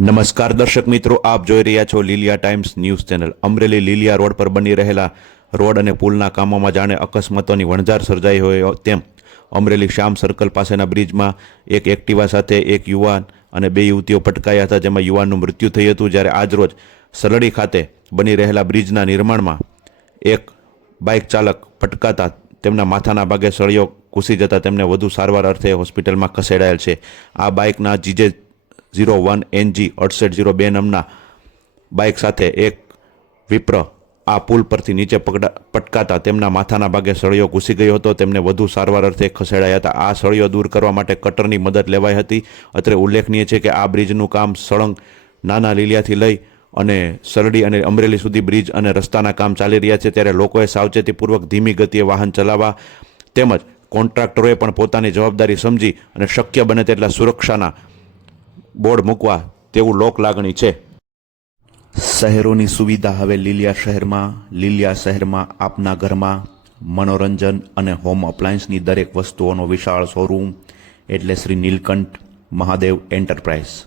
નમસ્કાર દર્શક મિત્રો, આપ જોઈ રહ્યા છો Lilia times news channel. Amreli Lilia road પર બની રહેલા રોડ અને પુલના કામોમાં જાણે અકસ્માતોની વણઝાર સર્જાઈ હોય તેમ અમરેલી શ્યામ સર્કલ પાસેના બ્રિજમાં એક એક્ટિવા સાથે એક યુવાન અને બે યુવતીઓ પટકાયા હતા, જેમાં યુવાનનું મૃત્યુ થયું હતું। જ્યારે આજરોજ સરડી ખાતે બની રહેલા બ્રિજના નિર્માણમાં એક બાઇક ચાલક પટકાતા તેમના માથાના ભાગે સળિયો ઘૂસી જતા તેમને વધુ સારવાર અર્થે હોસ્પિટલમાં ખસેડાયેલ છે। આ બાઇકના GJ01 NG 6802 નામના બાઇક સાથે એક વિપ્ર આ પુલ પરથી નીચે પટકાતા તેમના માથાના ભાગે સળિયો ઘૂસી ગયો હતો, તેમને વધુ સારવાર અર્થે ખસેડાયા હતા। આ સળિયો દૂર કરવા માટે કટરની મદદ લેવાઈ હતી। અત્રે ઉલ્લેખનીય છે કે આ બ્રિજનું કામ સળંગ નાના લીલિયાથી લઈ અને સરડી અને અમરેલી સુધી બ્રિજ અને રસ્તાના કામ ચાલી રહ્યા છે, ત્યારે લોકોએ સાવચેતીપૂર્વક ધીમી ગતિએ વાહન ચલાવવા તેમજ કોન્ટ્રાક્ટરોએ પણ પોતાની જવાબદારી સમજી અને શક્ય બને તેટલા સુરક્ષાના બોર્ડ મૂકવા તેવું લોક લાગણી છે। શહેરોની સુવિધા હવે લીલિયા શહેરમાં આપના ઘરમાં મનોરંજન અને હોમ અપ્લાયન્સની દરેક વસ્તુઓનો વિશાળ શોરૂમ એટલે શ્રી નીલકંઠ મહાદેવ એન્ટરપ્રાઇઝ,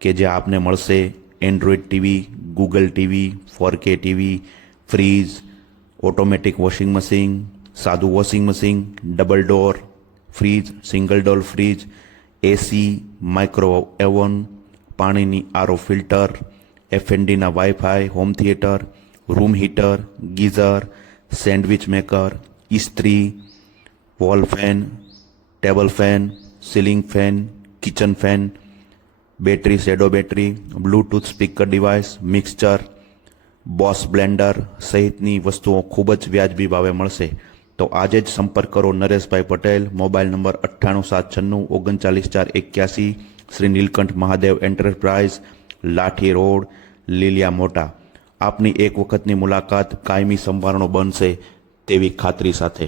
કે જે આપને મળશે Android TV, Google TV, 4K TV, fridge, automatic washing machine, સાદું washing machine, double door fridge, single door fridge, AC, micro oven, પાણીની આરો ફિલ્ટર, F&Dના wifi, home theatre, room heater, geyser, sandwich maker, ઇસ્ત્રી, wall fan, table fan, ceiling fan, kitchen fan, battery શેડો battery, Bluetooth speaker device, mixture, Bose blender સહિતની વસ્તુઓ ખૂબ જ વ્યાજબી ભાવે મળશે। તો આજે જ સંપર્ક કરો Nareshbhai Patel, mobile number 9876939481, Shri Neelkanth Mahadev enterprise, Lathi road, Liliya Mota. આપની એક વખતની મુલાકાત કાયમી સંભારણો બનશે તેવી ખાતરી સાથે।